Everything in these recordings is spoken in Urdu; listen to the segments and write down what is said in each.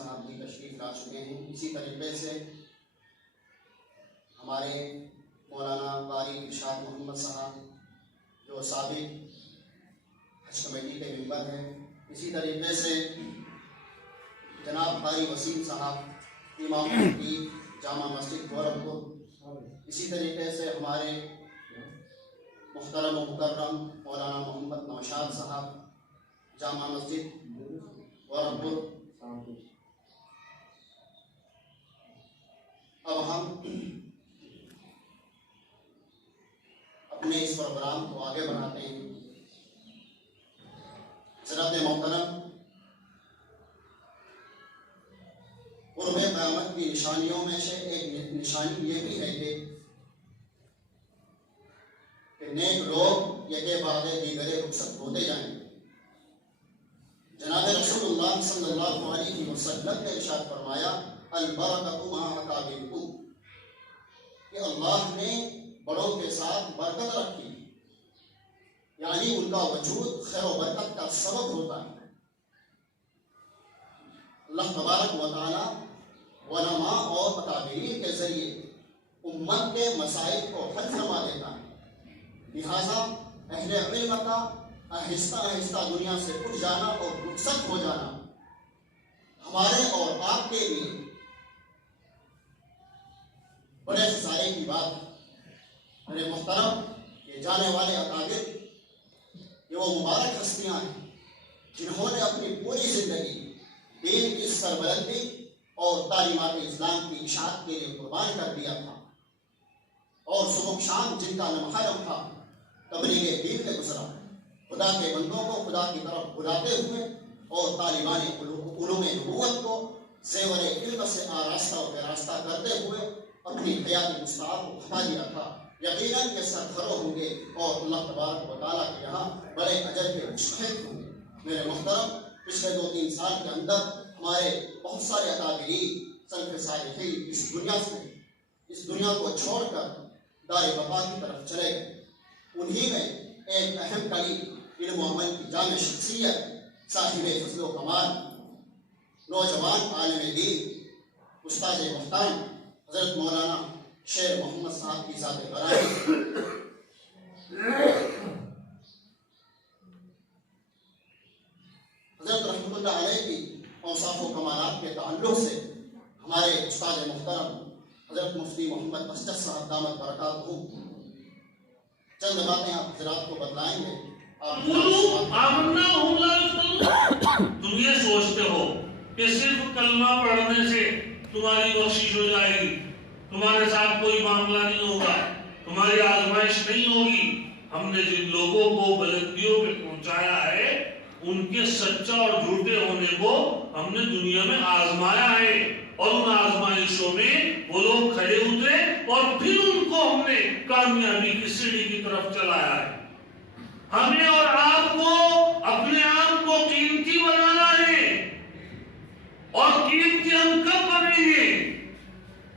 صاحب بھی تشریف لا چکے ہیں۔ اسی طریقے سے ہمارے مولانا قاری ارشاد محمد صاحب جو سابق حج کمیٹی کے ممبر ہیں، اسی طریقے سے جناب قاری وسیم صاحب امام خطیب جامع مسجد گورکھپور، اسی طریقے سے ہمارے محترم و مکرم مولانا محمد نوشاد صاحب جامع مسجد گورکھپور۔ اب ہم اپنے اس پروگرام کو آگے بڑھاتے ہیں۔ حضرات محترم، قرب قیامت کی نشانیوں میں سے ایک نشانی یہ بھی ہے کہ نیک لوگ یکے بعد دیگرے رخصت ہوتے جائیں گے۔ جناب رسول اللہ صلی اللہ علیہ وسلم نے ارشاد فرمایا البرکۃ مع اکابرکم، کہ اللہ نے بڑوں کے ساتھ برکت رکھی، یعنی ان کا وجود خیر و برکت کا سبب ہوتا ہے۔ اللہ تبارک و تعالی علماء اور اکابرین کے ذریعے امت کے مسائل کو حل فرما دیتا ہے، لہذا اہل علم کا آہستہ آہستہ دنیا سے اٹھ جانا اور رخصت ہو جانا ہمارے اور آپ کے لیے بڑے خسارے کی بات ہے۔ میرے محترم، یہ جانے والے اکابر یہ وہ مبارک ہستیاں ہیں جنہوں نے اپنی پوری زندگی دین کی سربلندی اور تعلیمات اسلام کی اشاعت کے لیے قربان کر دیا تھا، اور صبح شام جن کا لمحہ لمحہ تبلیغ دین میں گزرا، خدا کے بندوں کو خدا کی طرف بلاتے ہوئے اور طالبان علوم نبوت کو زیور علم سے آراستہ و پیراستہ کرتے ہوئے اپنی حیات مستعار کو کھپا دیا تھا، یقیناً یہ سرخرو ہوں گے اور اللہ تبارک و تعالیٰ کے یہاں بڑے اجر کے مستحق ہوں گے۔ میرے محترم، پچھلے 2-3 سال کے اندر ہمارے بہت سارے اکابرین سلف صالحین اس دنیا کو چھوڑ کر دار بقا کی طرف چلے گئے۔ انہی میں ایک اہم کلیم علم و عمل کی جامع شخصیت، صاحب فضل و کمال، نوجوان عالم دین، استاد محترم حضرت مولانا شیر محمد صاحب کی ذات برائے حضرت رحمۃ اللہ علیہ کی اوصاف و کمالات کے تعلق سے ہمارے استاد محترم حضرت مفتی محمد اسجد صاحب دامت برکاتہ چند باتیں آپ حضرات کو بتلائیں گے۔ تم یہ سوچتے ہو کہ صرف کلمہ پڑھنے سے تمہاری بخشش ہو جائے گی، تمہارے ساتھ کوئی معاملہ نہیں ہوگا، تمہاری آزمائش نہیں ہوگی۔ ہم نے جن لوگوں کو بلندیوں پہ پہنچایا ہے ان کے سچا اور جھوٹے ہونے کو ہم نے دنیا میں آزمایا ہے، اور ان آزمائشوں میں وہ لوگ کھڑے اترے اور پھر ان کو ہم نے کامیابی کی سیڑھی کی طرف چلایا ہے۔ ہمیں اور آپ کو اپنے آپ کو قیمتی بنانا ہے، اور قیمتی ہم کب بنیں گے؟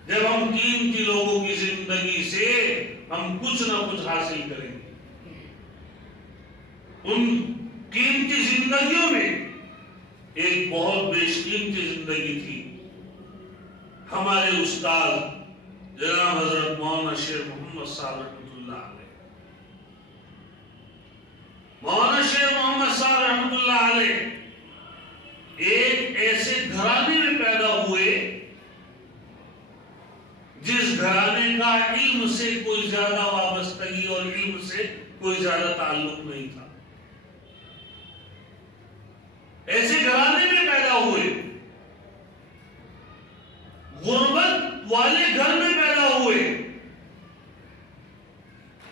جب ہم قیمتی لوگوں کی زندگی سے ہم کچھ نہ کچھ حاصل کریں گے۔ ان قیمتی زندگیوں میں ایک بہت بیش قیمتی زندگی تھی ہمارے استاد جناب حضرت مولانا شیر محمد صاحب رحمۃ اللہ علیہ۔ مولانا شیر محمد صاحب رحمۃ اللہ علیہ ایک ایسے گھرانے میں پیدا ہوئے جس گھرانے کا علم سے کوئی زیادہ وابستگی اور علم سے کوئی زیادہ تعلق نہیں تھا۔ ایسے گھرانے میں پیدا ہوئے، غربت والے گھر میں پیدا ہوئے،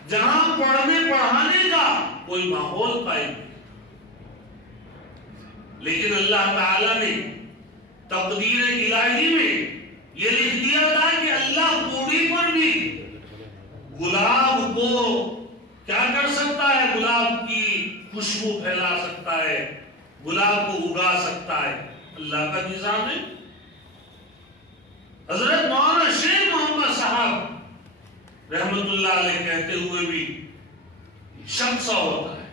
جہاں پڑھنے پڑھانے کا کوئی ماحول قائم نہیں، لیکن اللہ تعالی نے تقدیر الہی میں یہ لکھ دیا تھا کہ اللہ بوڑھی پر بھی گلاب کو کیا کر سکتا ہے، گلاب کی خوشبو پھیلا سکتا ہے، گلاب کو اگا سکتا ہے۔ اللہ کا نظام ہے۔ حضرت مولانا شیر محمد صاحب رحمت اللہ علیہ کہتے ہوئے بھی شخص ہوتا ہے،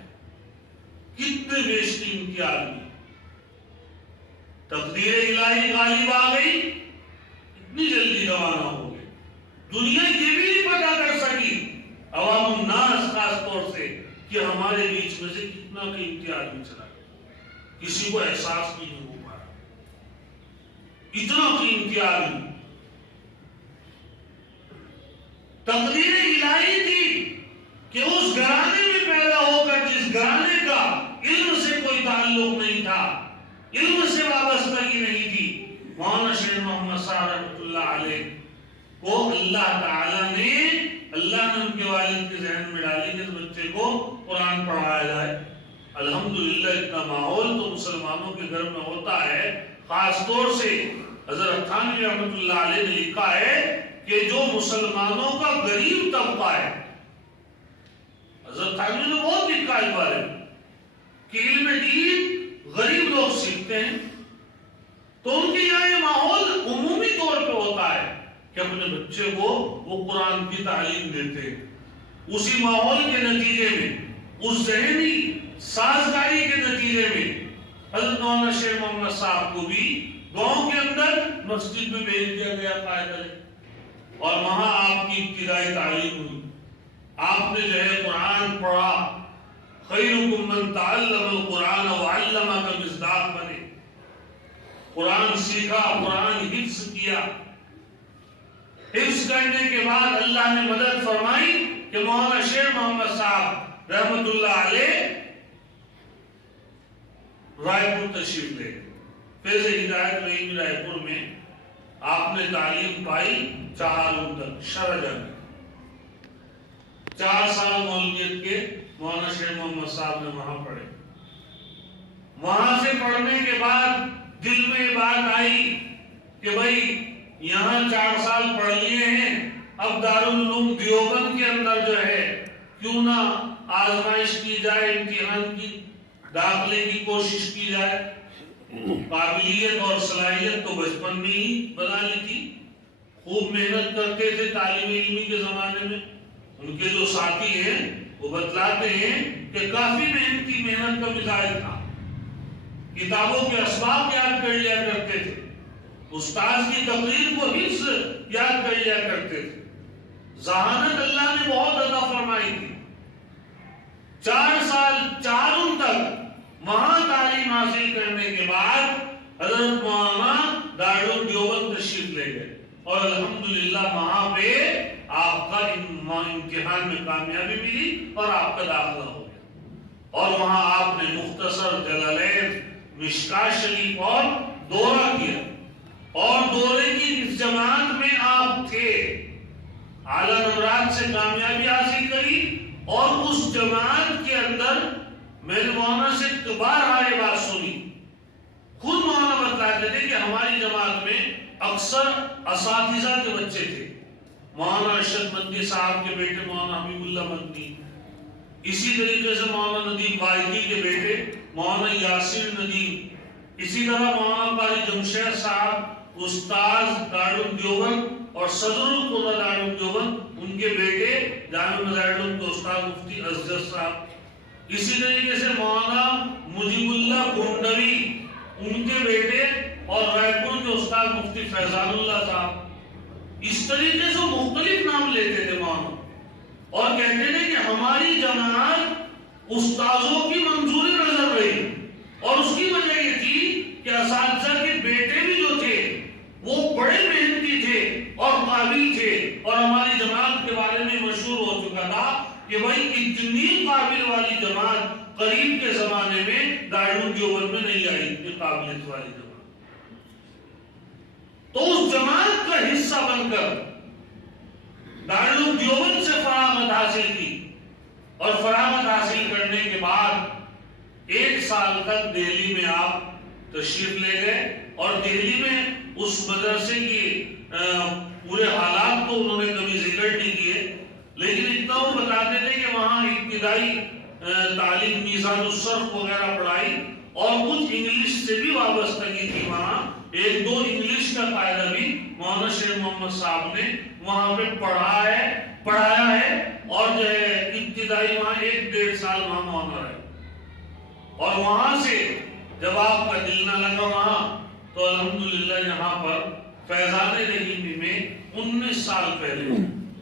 کتنے بیش قیمتی آدمی، تقدیر الہی غالب آ گئی، اتنی جلدی روانہ ہو گئے۔ دنیا یہ بھی نہیں پتا کر سکی، عوام الناس خاص طور سے، کہ ہمارے بیچ میں سے کتنا قیمتی آدمی چلا گیا، کسی کو احساس بھی نہیں ہو پا رہا، اتنا قیمتی آدمی۔ تقدیر الہی تھی کہ اس گھرانے میں پیدا ہو کر، جس گھرانے کا علم سے کوئی تعلق نہیں تھا، علم سے وابستگی نہیں تھی، مولانا شیر محمد صاحب رحمۃ اللہ علیہ کو اللہ تعالیٰ نے ان کے والد کے ذہن میں ڈالی کہ اس بچے کو قرآن پڑھایا جائے۔ الحمدللہ اتنا ماحول تو مسلمانوں کے گھر میں ہوتا ہے، خاص طور سے حضرت تھانوی رحمۃ اللہ علیہ نے لکھا ہے کہ جو مسلمانوں کا غریب طبقہ ہے، حضرت تھانوی نے بہت لکھا اس بارے میں کہ علم دین غریب لوگ سیکھتے ہیں، تو ان کے یہاں یہ ماحول عمومی طور پہ ہوتا ہے کہ اپنے بچے کو وہ قرآن کی تعلیم دیتے ہیں۔ اسی ماحول کے نتیجے میں، اس ذہنی سازگاری کے نتیجے میں حضرت مولانا شیر محمد صاحب کو بھی گاؤں کے اندر مسجد میں بھیج دیا گیا قاعدہ، اور وہاں آپ کی ابتدائی تعلیم ہوئی۔ آپ نے جو ہے قرآن پڑھا، خیرکم من تعلم القرآن وعلمہ کا مصداق بنے، قرآن سیکھا، قرآن حفظ کیا۔ حفظ کرنے کے بعد اللہ نے مدد فرمائی کہ مولانا شیر محمد صاحب رحمت اللہ علیہ رائے پور تشریف لے گئے۔ فیض ہدایت رحیم رائے پور میں آپ نے تعلیم پائی چہارم تک شرجہ میں۔ 4 سال مولویت کے مولانا شیر محمد صاحب نے وہاں پڑھے۔ وہاں سے پڑھنے کے بعد دل میں بات آئی کہ بھائی یہاں 4 سال پڑھ لیے ہیں، اب دارالعلوم دیوبند کے اندر جو ہے کیوں نہ آزمائش کی جائے، امتحان کی، داخلے کی کوشش کی جائے۔ قابلیت اور صلاحیت تو بچپن میں ہی بنا لی تھی، خوب محنت کرتے تھے تعلیم علمی کے زمانے میں۔ ان کے جو ساتھی ہیں وہ بتلاتے ہیں کہ کافی محنت کا مزاج تھا، کتابوں کے اسباق یاد کر لیا کرتے تھے، استاذ کی تقریر کو حفظ یاد کر لیا کرتے تھے۔ ذہانت اللہ نے بہت عطا فرمائی تھی۔ 4 سال چاروں تک وہاں تعلیم حاصل کرنے کے بعد حضرت مولانا دارالعلوم دیوبند تشریف لے گئے، اور الحمدللہ وہاں پہ آپ کا امتحان میں کامیابی ملی اور آپ کا داخلہ ہو گیا، اور وہاں آپ نے مختصر جلالین، مشکاۃ شریف اور دورہ کیا، اور دورے کی اس جماعت میں آپ تھے، اعلیٰ نمرات سے کامیابی حاصل کری۔ اور اس جماعت کے اندر میں نے مولانا سے بار یہ بات سنی، خود مولانا بتلاتے تھے کہ ہماری جماعت میں اکثر اساتذہ کے بچے تھے، مولانا ارشد مدنی صاحب کے بیٹے مولانا حبیب اللہ مدنی، اسی طریقے سے مولانا ندیم واحدی کے بیٹے مولانا یاسر ندیم، اسی طرح مولانا قاری جمشید صاحب استاذ دارالعلوم دیوبند اور صدر القرآن دارالعلوم دیوبند، ان کے بیٹے جامع مظاہر العلوم کے استاد مفتی عزت صاحب، اسی طریقے سے مولانا مجیب اللہ گونڈوی، ان کے بیٹے اور رائے پور کے استاد مفتی فیضان اللہ صاحب۔ اس طریقے سے مختلف نام لیتے تھے مولانا، اور کہتے تھے کہ ہماری جماعت استاذوں کی منظوری نظر رہی، اور اس کی وجہ یہ تھی کہ اساتذہ کے بیٹے بھی جو تھے وہ بڑے محنتی تھے اور قابل تھے، اور ہماری جماعت کے بارے میں مشہور ہو چکا تھا کہ بھائی اتنی قابل والی جماعت قریب کے زمانے میں دارالعلوم دیوبند میں نہیں آئی، اتنی قابلیت والی جماعت۔ تو اس جماعت کا حصہ بن کر دارالعلوم دیوبند سے فراغت حاصل کی، اور فراغت حاصل کرنے کے بعد 1 سال تک دہلی میں آپ تشریف لے گئے، اور دہلی میں اس مدرسے کی پورے حالات تو انہوں نے کبھی ذکر نہیں کیے، لیکن اتنا وہ بتاتے تھے کہ وہاں ابتدائی تعلیم میزان الصرف وغیرہ پڑھائی، اور کچھ انگلش سے بھی وابستگی تھی، وہاں 1-2 انگلش کا قاعدہ بھی مولانا شیر محمد صاحب نے وہاں پہ پڑھایا ہے، اور جو ہے ابتدائی وہاں 1-1.5 سال وہاں مولانا رہے، اور وہاں سے جب آپ کا دل نہ لگا وہاں، تو الحمدللہ یہاں پر فیضان رحیمی میں 19 سال پہلے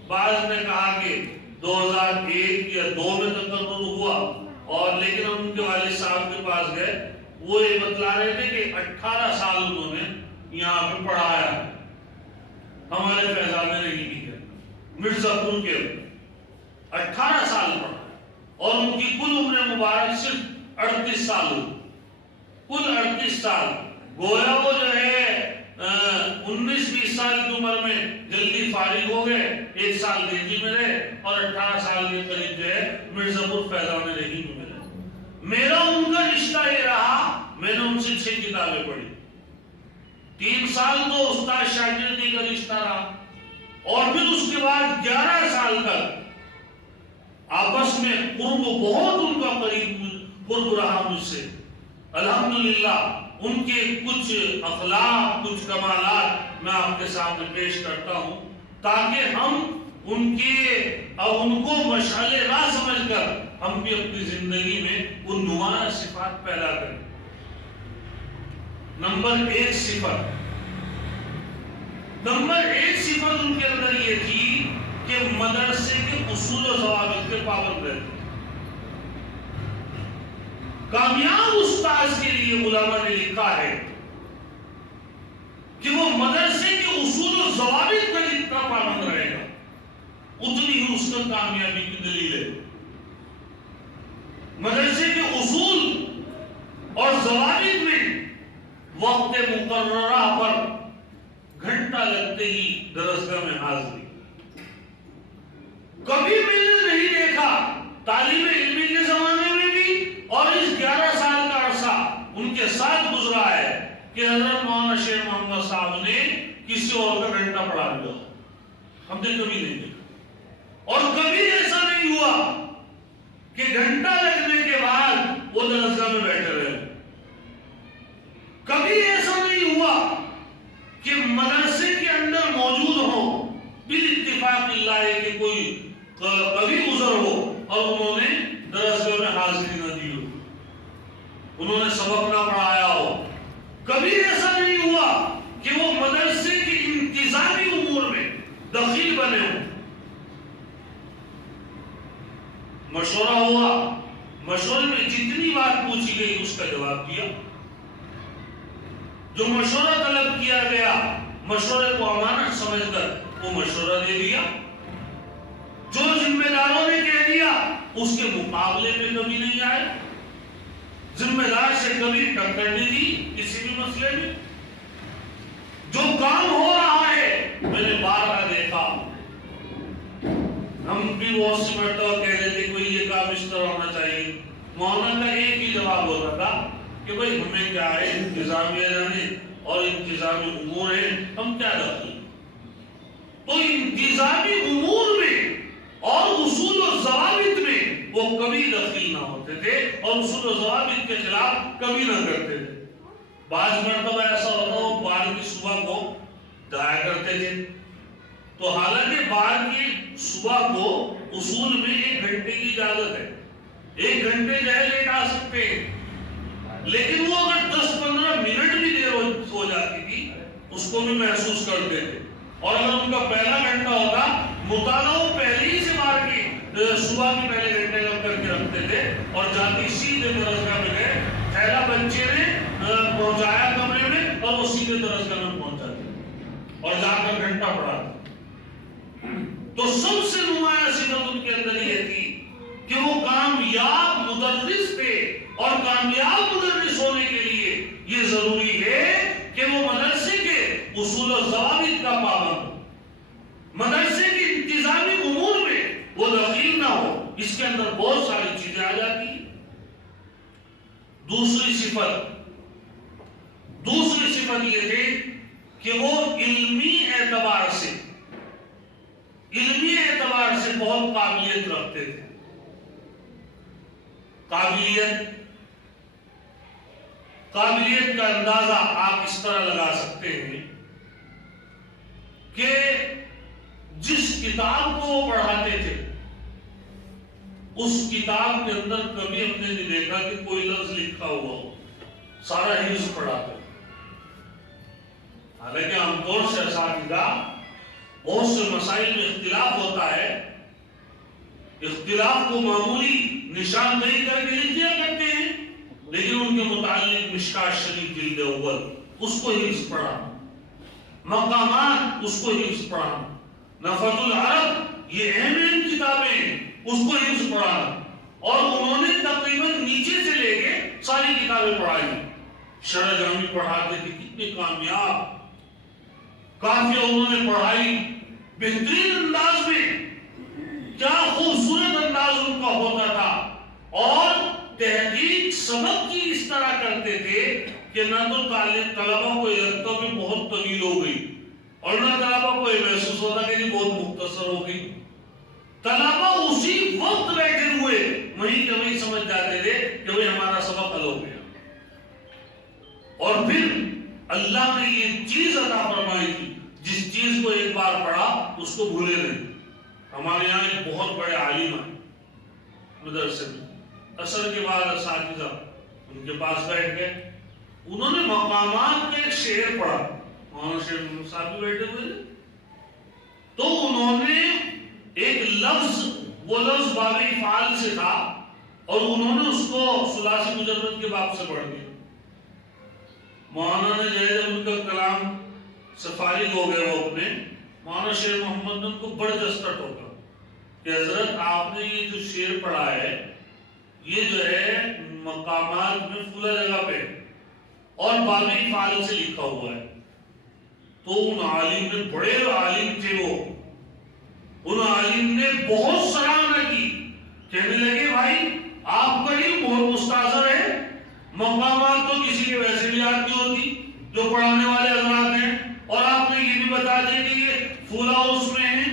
بعض نے کہا کہ 2001 یا 2 میں تقرر ہوا، اور لیکن ہم ان کے والد صاحب کے پاس گئے، وہ یہ بتلا رہے تھے کہ 18 سال انہوں نے یہاں پہ پڑھایا ہے ہمارے فیضان رحیمی کے مرزا پور کے 18 سال پڑھا، اور ان کی کل عمر مبارک صرف 38 سال ہوئی، کل 38 سال۔ گویا وہ جو ہے 19-20 سال کی عمر میں جلدی فارغ ہو گئے، 1 سال دہلی میں رہے، اور 18 سال کے قریب جو ہے مرزا پور فیضان رحیمی میں رہے۔ میرا ان کا رشتہ یہ رہا، میں نے ان سے 6 کتابیں پڑھی، 3 سال تو استاد شاگردی کا رشتہ رہا، اور پھر اس کے بعد 11 سال تک آپس میں قرب بہت ان کا قرب رہا مجھ سے۔ الحمدللہ ان کے کچھ اخلاق، کچھ کمالات میں آپ کے سامنے پیش کرتا ہوں، تاکہ ہم ان کو مشعل راہ سمجھ کر ہم بھی اپنی زندگی میں وہ نمایاں صفات پیدا کریں۔ نمبر 1 صفت ان کے اندر یہ تھی کہ مدرسے کے اصول و ضوابط کے پابند رہتے۔ کامیاب استاذ کے لیے علماء نے لکھا ہے کہ وہ مدرسے کے اصول و ضوابط کا جتنا پابند رہے گا اتنی ہی اس کا کامیابی کی دلیل ہے۔ مدرسے کے اصول اور ضوابط میں وقت مقررہ پر گھنٹہ لگتے ہی درسگاہ میں حاضری۔ کبھی میں نے نہیں دیکھا طالب علمی کے زمانے میں بھی، اور اس 11 سال کا عرصہ ان کے ساتھ گزرا ہے، کہ حضرت مولانا شیخ محمد صاحب نے کسی اور کا گھنٹہ پڑھا دیا، ہم نے کبھی نہیں دیکھا۔ اور کبھی ایسا نہیں ہوا کہ گھنٹہ لگنے کے بعد وہ درسگاہ میں بیٹھے رہے۔ کبھی ایسا نہیں ہوا کہ مدرسے کے اندر موجود ہو، بالاتفاق اللہ کہ کوئی کبھی گزر ہو اور انہوں نے درسگاہ میں حاضری نہ دی ہو، انہوں نے سبق نہ پڑھایا ہو۔ کبھی ایسا نہیں ہوا کہ وہ مدرسے کے انتظامی امور میں دخیل بنے ہوں۔ مشورہ ہوا، مشورے میں جتنی بات پوچھی گئی اس کا جواب دیا، جو مشورہ طلب کیا گیا مشورے کو امانت سمجھ کر وہ مشورہ دے دیا، جو ذمہ داروں نے کہہ دیا اس کے مقابلے میں کبھی نہیں آئے، ذمہ دار سے کبھی ٹکر نہیں دی کسی بھی مسئلے میں۔ جو کام ہو رہا ہے میں نے بارہا دیکھا، ہم بھی بہت سی مرتبہ کہہ رہے تھے کوئی یہ کام اس طرح ہونا چاہیے، مولانا کا ایک ہی جواب ہوتا تھا کہ بھائی ہمیں کیا ہے، انتظامیہ جانے اور انتظامی امور ہیں، ہم کیا دخل۔ تو انتظامی امور میں اور اصول و ضوابط میں وہ کبھی دخل نہ ہوتے تھے، اور اصول و ضوابط کے خلاف کبھی نہ کرتے تھے۔ بعض مرتبہ ایسا ہوتا وہ بار کی صبح کو جایا کرتے تھے، تو حالانکہ بار کی صبح کو اصول میں 1 گھنٹے کی اجازت ہے، 1 گھنٹے جائے لیٹ آ سکتے ہیں، لیکن وہ اگر 10-15 منٹ بھی دیر ہو جاتی تھی اس کو بھی محسوس کرتے تھے، اور اگر ان کا پہلا گھنٹہ ہوتا مطالعہ وہ پہلے ہی سے مار کی صبح کے پہلے گھنٹے کم کر کے رکھتے تھے، اور جاتی سیدھے درسگاہ میں گئے، پہلا بچے نے پہنچایا کمرے میں اور وہ سیدھے درسگاہ میں پہنچا دیا اور جا کر گھنٹہ پڑھا۔ تو سب سے نمایاں صفت ان کے اندر یہ تھی کہ وہ کامیاب مدرس تھے، اور کامیاب مدرس ہونے کے لیے یہ ضروری ہے کہ وہ مدرسے کے اصول و ضوابط کا پابند ہو، مدرسے کے انتظامی امور میں وہ دخیل نہ ہو۔ اس کے اندر بہت ساری چیزیں آ جاتی ہیں۔ دوسری صفت یہ تھی کہ وہ علمی اعتبار سے بہت قابلیت رکھتے تھے۔ قابلیت کا اندازہ آپ اس طرح لگا سکتے ہیں کہ جس کتاب کو وہ پڑھاتے تھے اس کتاب کے اندر کبھی ہم نے نہیں دیکھا کہ کوئی لفظ لکھا ہوا ہو، سارا حفظ پڑھاتے، بہت سے مسائل میں اختلاف ہوتا ہے، اختلاف کو معمولی نشاندہی کر کے لکھ دیا کرتے ہیں، لیکن ان کے متعلق مشکات شریف جلد اول اس کو حفظ پڑھا، مقامات اس کو حفظ پڑھا، نفحۃ العرب یہ اہم کتابیں اس کو حفظ پڑھا، اور انہوں نے تقریباً نیچے سے لے کے ساری کتابیں پڑھائی۔ شرح جامی پڑھاتے تھے، کتنے کامیاب، کافی انہوں نے پڑھائی بہترین انداز میں، کیا خوبصورت انداز ان کا ہوتا تھا، اور تحقیق سبق کی اس طرح کرتے تھے کہ نہ تو طلبہ کو یہ لگتا کہ بہت طویل ہو گئی، اور نہ طلبہ کو یہ محسوس ہوتا کہ یہ بہت مختصر ہو گئی۔ طلبہ اسی وقت بیٹھے ہوئے وہیں کہ وہیں سمجھ جاتے تھے کہ وہی ہمارا سبق حل ہو گیا، اور پھر اللہ نے یہ چیز عطا فرمائی تھی، جس چیز کو ایک بار پڑھا اس کو بھولے نہیں۔ ہمارے یہاں ایک بہت بڑے عالم ہیں مدرسے میں، عصر کے بعد اساتذہ ان کے پاس بیٹھ گئے، انہوں نے مقامات کا ایک شعر پڑھا، مولانا شیخ محمد صاحب بھی بیٹھے ہوئے تھے، تو انہوں نے ایک لفظ، وہ لفظ باب افعال سے تھا، اور انہوں نے اس کو ثلاثی مجرد کے باب سے پڑھ دیا۔ مولانا نے جو ہے ان کا کلام سے فارغ ہو گئے وہ اپنے، مولانا شیخ محمد نے ان کو برجستہ ٹوکا کہ حضرت آپ نے یہ جو شعر پڑھا ہے یہ جو ہے مقامات میں فلا جگہ پہ اور باب افعال سے لکھا ہوا ہے۔ تو ان عالم نے، بڑے عالم تھے وہ، ان عالم نے بہت سراہنا کی، کہنے لگے بھائی آپ کا علم بہت مستعصر ہے، مقامات تو کسی کے ویسے بھی یاد نہیں ہوتی جو پڑھانے والے حضرات ہیں، اور آپ نے یہ بھی بتا دیا کہ یہ پھولا اس میں ہے،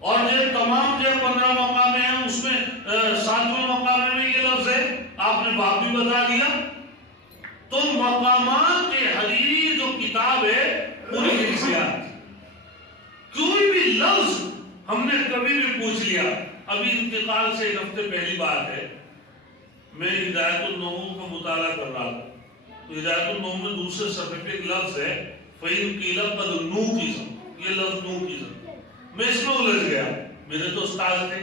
اور جو تمام جو 15 مقامے ہیں اس میں 7ویں مقامے میں یہ لفظ ہے، آپ نے باب بھی بتا دیا۔ تو مقامات حدیث جو کتاب ہے پوری حفظیات، کوئی بھی لفظ ہم نے کبھی بھی پوچھ لیا، ابھی انتقال سے ایک ہفتے پہلی بات ہے، میں ہدایت النوم کا مطالعہ کر رہا تھا، تو ہدایت النوم میں دوسرے صفحے پہ ایک لفظ ہے فَإِن قِيلَ قَدْ نُوقِزَ، یہ لفظ نوقِزَ، میں اس میں الجھ گیا، میرے تو استاد تھے،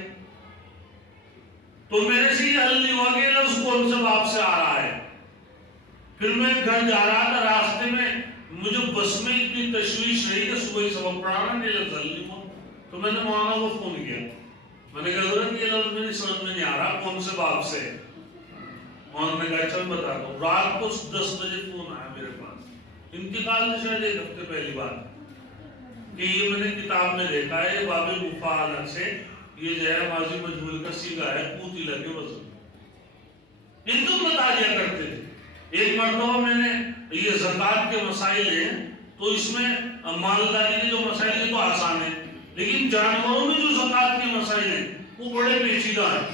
تو میرے سے یہ حل نہیں ہوا کہ یہ لفظ کون سے باب سے آ رہا ہے۔ پھر میں گھر جا رہا تھا، راستے میں مجھے بس میں اتنی تشویش رہی کہ صبح ہی سبق پڑھانا، یہ لفظ حل نہیں ہوا، تو میں نے مولانا کو فون کیا، میں نے کہا حضرت یہ لفظ میری سمجھ میں نہیں آ رہا کون سے باب سے ہے۔ مولانا نے کہا چل بتا دو، رات کو 10 بجے فون آیا میرے پاس، انتقال سے شاید ایک ہفتے پہلی بات، کہ یہ میں نے کتاب میں دیکھا ہے باب مفاعلہ سے یہ جو ہے ماضی مجہول کا صیغہ ہے قوتل کے وزن، ان کو بتا دیا کرتے تھے۔ ایک مرتبہ میں نے یہ زکوٰۃ کے مسائل ہیں، تو اس میں مالداری کے جو مسائل ہیں تو آسان ہیں، لیکن جانوروں میں جو زکوٰۃ کے مسائل ہیں وہ بڑے پیچیدہ ہیں۔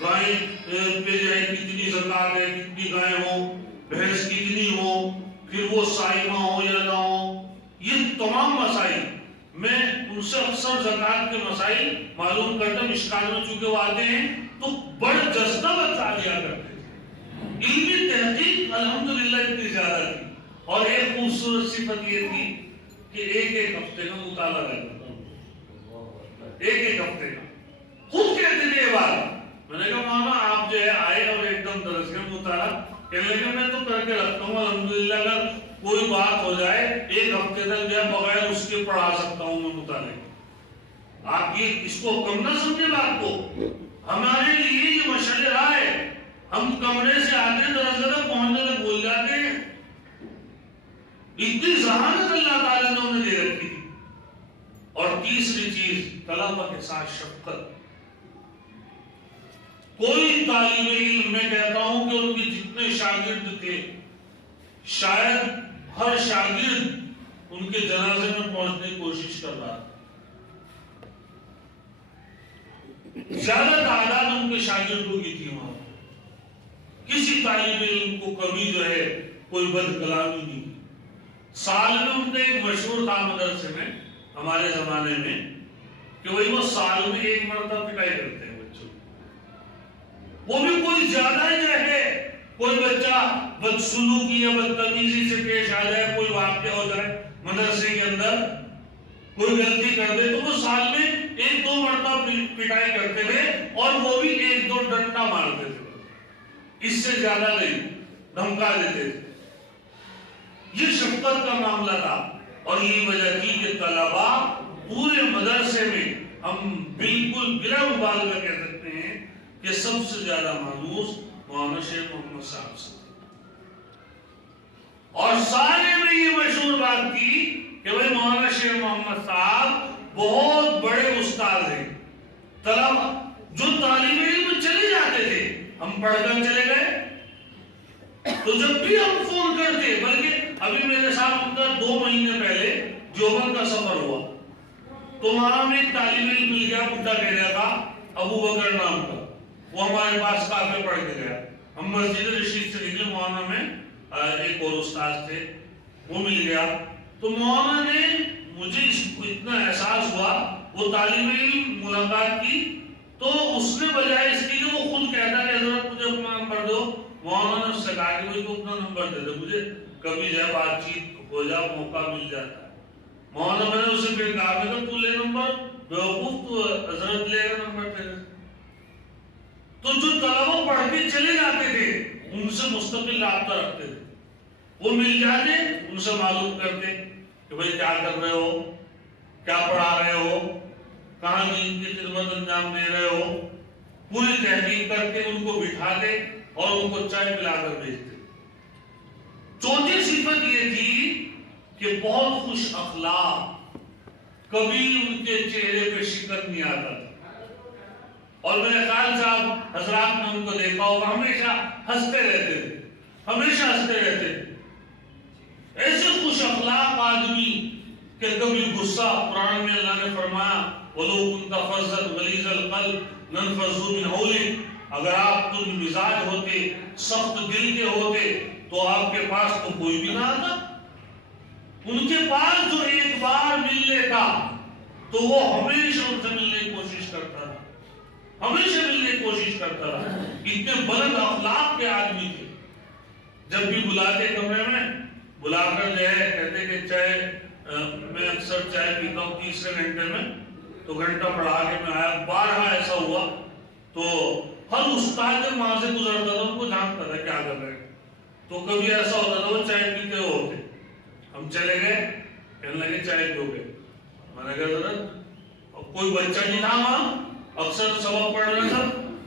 گائے پہ جو ہے کتنی زکوٰۃ ہے، کتنی گائے ہوں، بھینس کتنی ہو، پھر وہ سائمہ ہو یا نہ ہو، یہ تمام مسائل میں ان سے اکثر زکوٰۃ کے مسائل معلوم کرتا ہوں، مشکال میں چونکہ وہ آتے ہیں تو بڑے جذبہ بتا دیا کرتے تھے۔ علمی تحقیق الحمدللہ اتنی زیادہ تھی، اور ایک خوبصورت صفت یہ تھی کہ ایک ہفتے کا مطالعہ رہتا تھا، ایک ہفتے کا، خود کہتے تھے یہ بات، میں نے کہا ماما آپ جو ہے آئے اور ایک دم درس کے مطالعہ، کہنے لگے میں تو کر کے رکھتا ہوں الحمدللہ، اگر کوئی بات ہو جائے ایک ہفتے تک جو ہے بغیر اس کے پڑھا سکتا ہوں میں مطالعے۔ آپ یہ اس کو کم نہ سمجھے بات کو، ہمارے لیے یہ مشعل راہ ہے، ہم کمرے سے آتے ہیں درس تک پہنچنے تک بھول جاتے ہیں، اتنی ذہانت اللہ تعالیٰ نے انہیں دے رکھی تھی۔ اور تیسری چیز طلبہ کے ساتھ شفقت، کوئی طالب علم میں کہتا ہوں کہ ان کے جتنے شاگرد تھے شاید ہر شاگرد ان کے جنازے میں پہنچنے کی کوشش کر رہا تھا، زیادہ تعداد ان کے شاگردوں کی تھی وہاں، کسی طالب علم کو کبھی جو ہے کوئی بد کلامی نہیں۔ سال میں ان کا ایک مشہور تھا مدرسے میں ہمارے زمانے میں کہ وہ سال میں ایک مرتبہ پٹائی کرتے ہیں بچوں، وہ بھی کوئی زیادہ ہی جو ہے کوئی بچہ بدسلوکی یا بدتمیزی سے پیش آ جائے، کوئی واقعہ ہو جائے مدرسے کے اندر کوئی غلطی کر دے تو وہ سال میں 1-2 مرتبہ پٹائی کرتے تھے اور وہ بھی 1-2 ڈنڈا مارتے تھے، اس سے زیادہ نہیں، دھمکا دیتے تھے۔ یہ شفقت کا معاملہ تھا اور یہی وجہ تھی کہ طلبا پورے مدرسے میں ہم بالکل بلا مبالغہ کہہ سکتے ہیں کہ سب سے زیادہ مانوس مولانا شیخ محمد صاحب سے، اور سارے میں یہ مشہور بات تھی کہ بھائی مولانا شیخ محمد صاحب بہت بڑے استاد ہیں۔ طلبا جو طالب علم چلے جاتے تھے، ہم پڑھ کر چلے گئے تو جب بھی ہم فون کرتے، بلکہ ابھی میرے ساتھ ان کا 2 مہینے پہلے دیوبند کا سفر ہوا تو وہاں میں ایک طالب علم مل گیا، بڈھا کہہ رہا تھا، ابو بکر نام کا، وہ ہمارے پاس کافی پڑھ کے گیا۔ ہم مسجد رشید سے نکلے، مولانا میں ایک اور استاد تھے، وہ مل گیا تو مولانا نے مجھے اتنا احساس ہوا، وہ طالب علم ملاقات کی تو اس نے بجائے اس کی کہ وہ خود کہتا کہ حضرت مجھے اپنا نمبر دو، مولانا نے اس سے کہا کہ مجھے اپنا نمبر دے دے، مجھے کبھی جب بات چیت ہو جائے موقع مل جاتا ہے۔ مولانا میں نے اسے پھر کہا کہ تو لے نمبر، بیوقوف تو حضرت لے گا نمبر تیرے۔ تو جو طلبہ پڑھ کے چلے جاتے تھے ان سے مستقل رابطہ رکھتے تھے، وہ مل جاتے ان سے معلوم کرتے کہ بھئی کیا کر رہے ہو، کیا پڑھا رہے ہو، کہاں دین کی خدمت انجام دے رہے ہو، پوری تحقیق کر کے ان کو بٹھاتے اور ان کو چائے پلا کر بھیجتے۔ چوتھی صفت یہ تھی کہ بہت خوش اخلاق، کبھی ان کے چہرے پہ شکن نہیں آتا تھا، اور میرے خیال صاحب حضرات نے ان کو دیکھا ہوگا ہمیشہ ہنستے رہتے تھے، ہمیشہ ہنستے رہتے تھے۔ ایسے خوش اخلاق آدمی کہ کبھی غصہ، قرآن میں اللہ نے فرمایا وَلَوْ كُنْتَ فَظًّا غَلِيظَ الْقَلْبِ لَانفَضُّوا مِنْ حَوْلِكَ، اگر آپ تم مزاج ہوتے، سخت دل کے ہوتے تو آپ کے پاس تو کوئی بھی نہ آتا۔ ان کے پاس جو ایک بار مل لیتا تو وہ ہمیشہ ان سے ملنے کی کوشش کرتا تھا، ہمیشہ ملنے کی کوشش کرتا رہا۔ اتنے بلند اخلاق کے آدمی تھے، جب بھی بلاتے کمرے میں بلا کر جو ہے کہتے کہ چائے، میں اکثر چائے پیتا ہوں 30 گھنٹے میں، تو گھنٹہ پڑھا کے میں آیا، بارہا ایسا ہوا تو ہر استاد جب وہاں سے گزرتا تھا ان کو جانتا تھا کیا کر رہے ہیں، تو کبھی ایسا ہوتا تھا وہ چائے پیتے ہوتے، ہم چلے گئے، کہنے لگے چائے پیو گے، میں نے کہا ذرا، کوئی بچہ نہیں تھا وہاں، اکثر سبق پڑھ رہے تھا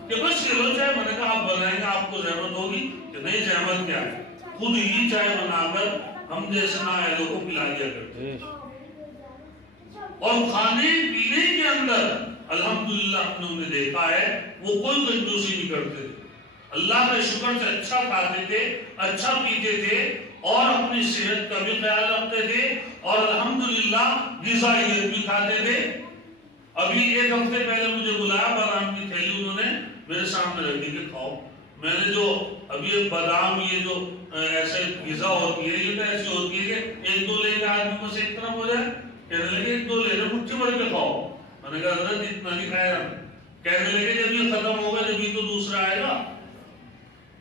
کہ بس یہ لو چائے، میں نے کہا آپ بنائیں گے، آپ کو زحمت ہوگی کہ نہیں، زحمت کیا ہے، خود ہی چائے بنا کر ہم جیسے نااہلوں کو پلا دیا کرتے۔ اور کھانے پینے کے اندر الحمدللہ ہم نے انہیں دیکھا ہے وہ کوئی کنجوسی نہیں کرتے تھے، اللہ کے شکر سے اچھا کھاتے تھے، اچھا پیتے تھے اور اپنی صحت کا بھی خیال رکھتے تھے اور الحمدللہ غذائیت بھی کھاتے تھے۔ ابھی 1 ہفتے پہلے مجھے بلایا، بادام کی تھیلی انہوں نے میرے سامنے رکھی کہ کھاؤ، میں نے جو ابھی بادام یہ جو ایسے غذا ہوتی ہے یہ تو ایسی ہوتی ہے کہ 1-2 لے کے آدمی کو سے ایک طرف ہو جائے، کہنے لگے 1-2 لے رہے مٹھی بھر کے کھاؤ، میں نے کہا حضرت اتنا نہیں کھایا، کہنے لگے جب یہ ختم ہوگا جبھی تو دوسرا آئے گا،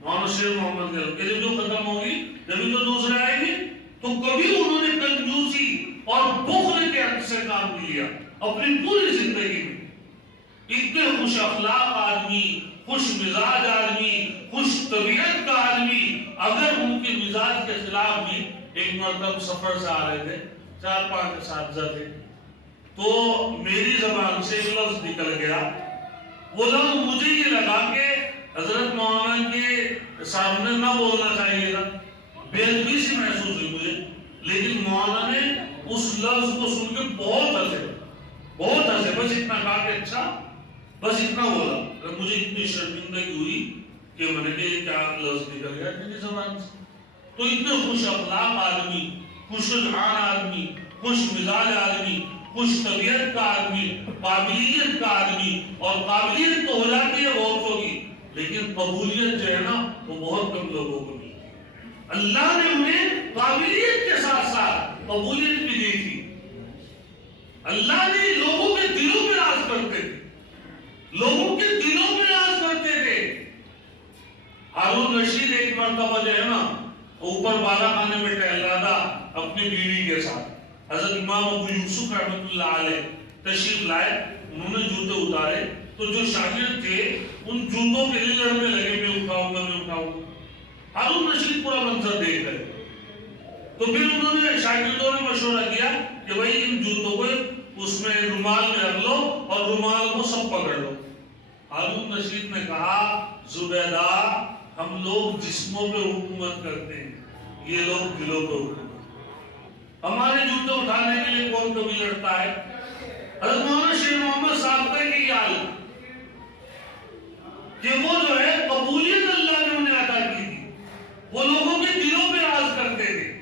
مولانا شیخ محمد کہ جب جو ختم ہوگی جبھی تو دوسرا آئے گی۔ تو کبھی انہوں نے کنجوسی اور بخل کے عکس سے کام لیا اپنی پوری زندگی میں۔ اتنے خوش اخلاق آدمی، خوش مزاج آدمی، خوش طبیعت کا آدمی، اگر ان کے مزاج کے خلاف بھی ایک مرتبہ سفر سے آ رہے تھے، 4-5 اساتذہ تھے، تو میری زبان سے ایک لفظ نکل گیا، وہ لفظ مجھے یہ لگا کہ حضرت مولانا کے سامنے نہ بولنا چاہیے تھا، بے ادبی سی محسوس ہوئی مجھے، لیکن مولانا نے اس لفظ کو سن کے بہت ہنسے، بس اتنا کہا کہ اچھا، بس اتنا بولا، مجھے اتنی شرمندگی ہوئی کہ میں نے کہا کیا لفظ نکل گیا میری زبان سے۔ تو اتنے خوش اخلاق آدمی، خوش الحال آدمی، خوش مزاج آدمی، خوش طبیعت کا آدمی، قابلیت کا آدمی، اور قابلیت تو ہو جاتی ہے بہت کی، لیکن قبولیت جو ہے نا وہ بہت کم لوگوں کو ملتی ہے۔ اللہ نے انہیں قابلیت کے ساتھ ساتھ قبولیت بھی دی تھی۔ اللہ نے لوگوں کے دلوں میں راز کرتے تھے، لوگوں کے دلوں میں راز کرتے تھے۔ ہارون رشید ایک مرتبہ جو ہے نا اوپر بالا خانے میں ٹہل رہا تھا اپنی بیوی کے ساتھ، حضرت امام ابو یوسف رحمۃ اللہ علیہ تشریف لائے، انہوں نے جوتے اتارے تو جو شاگرد تھے ان جوتوں کے لیے لڑنے لگے، میں اٹھاؤں گا۔ ہارون رشید پورا منظر دیکھ گئے تو پھر انہوں نے شاگردوں نے مشورہ کیا کہ بھائی ان جوتوں کو اس میں رومال میں رکھ لو اور رومال کو سب پکڑ لو۔ ہارون رشید نے کہا زبیدہ ہم لوگ جسموں پہ حکومت کرتے ہیں، یہ لوگ دلوں پہ حکومت، ہمارے جوتے اٹھانے کے لیے کون کبھی لڑتا ہے؟ حضرت مولانا شیخ محمد صاحب کا یہ حال کہ وہ جو ہے قبولیت اللہ نے انہیں عطا کی تھی، وہ لوگوں کے دلوں پہ راز کرتے تھے،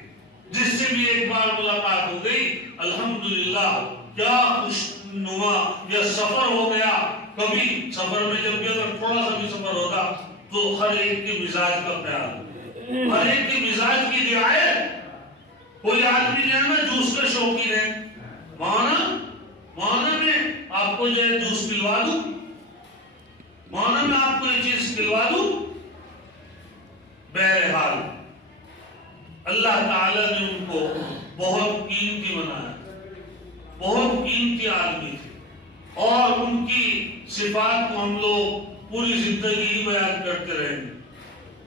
جس سے بھی ایک بار ملاقات ہو گئی الحمدللہ کیا خوشنما، یا سفر ہو گیا۔ کبھی سفر میں جب بھی اگر تھوڑا سا بھی سفر ہوگا تو ہر ایک کے مزاج کا خیال، ہر ایک کے مزاج کی رعایت۔ کوئی آدمی جو ہے نا جوس کا شوقین ہے، مولانا میں آپ کو جو ہے جوس پلوا دوں، مولانا میں آپ کو یہ چیز پلوا دوں۔ بہرحال اللہ تعالیٰ نے ان کو بہت قیمتی بنایا، بہت قیمتی آدمی تھے، اور ان کی صفات کو ہم لوگ پوری زندگی بیان کرتے رہیں گے۔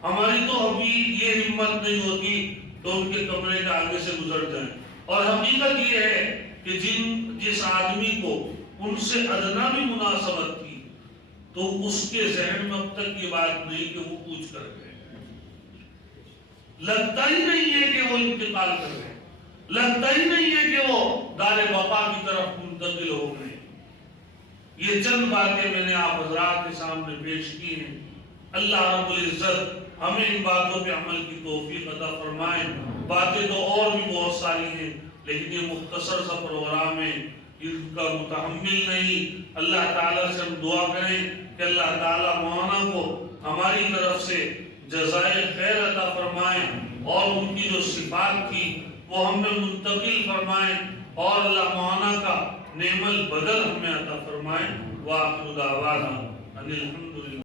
ہماری تو ابھی یہ ہمت نہیں ہوتی تو ان کے کمرے کے آگے سے گزر جائیں، اور حقیقت یہ ہے کہ جس آدمی کو ان سے ادنا بھی مناسبت تھی تو اس کے ذہن میں اب تک یہ بات نہیں کہ وہ کوچ کر گئے، لگتا ہی نہیں ہے کہ وہ انتقال کر گئے، لگتا ہی نہیں ہے کہ وہ دار بقا کی طرف منتقل ہو گئے۔ یہ چند باتیں میں نے آپ حضرات کے سامنے پیش کی ہیں۔ اللہ رب العزت ہمیں ان باتوں پہ عمل کی توفیق عطا فرمائے۔ باتیں تو اور بھی بہت ساری ہیں لیکن یہ مختصر سا پروگرام ہے، ان کا متحمل نہیں۔ اللہ تعالیٰ سے ہم دعا کریں کہ اللہ تعالیٰ مولانا کو ہماری طرف سے جزائے خیر عطا فرمائیں، اور ان کی جو صفات تھی وہ ہم میں منتقل فرمائیں، اور اللہ مولانا کا نعم البدل ہمیں عطا فرمائیں۔ وآخر دعوانا ان الحمدللہ۔